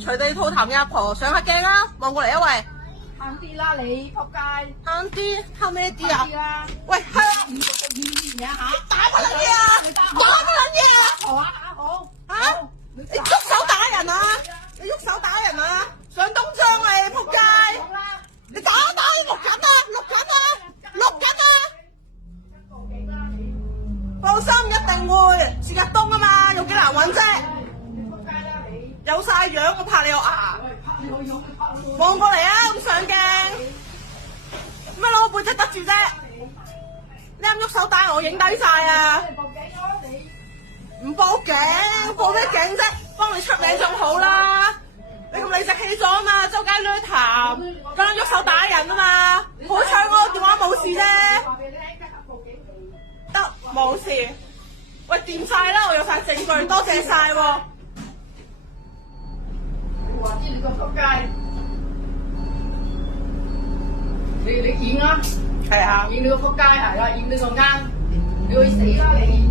隨地吐痰嘅阿婆，上下鏡啦，望過嚟啊喂！慳啲啦你，仆街！慳啲，慳咩啲啊？啦！喂，係啊！唔嘢嚇！打乜撚嘢啊？打乜撚嘢啊？好啊好！嚇！你喐手打人啊！你喐手打人啊！上東張嚟，仆街！你打錄緊啊！錄緊啊！放心，一定會。是日東啊嘛，有幾難揾啫？有晒樣，我拍你個牙。望過嚟啊！咁上鏡，乜攞個背脊得住啫？你啱喐手打我，影低晒啊！唔報警，報咩警啫？幫你出名仲好啦！你咁理直氣壯啊嘛，周街攣痰，咁樣喐手打人啊嘛！好彩我個電話冇事啫，得冇事。喂，掂晒啦，我有晒證據，多謝晒喎。話知你個仆街，你見啊？係啊，見你個仆街係啦，見你個啱，你去死啦你！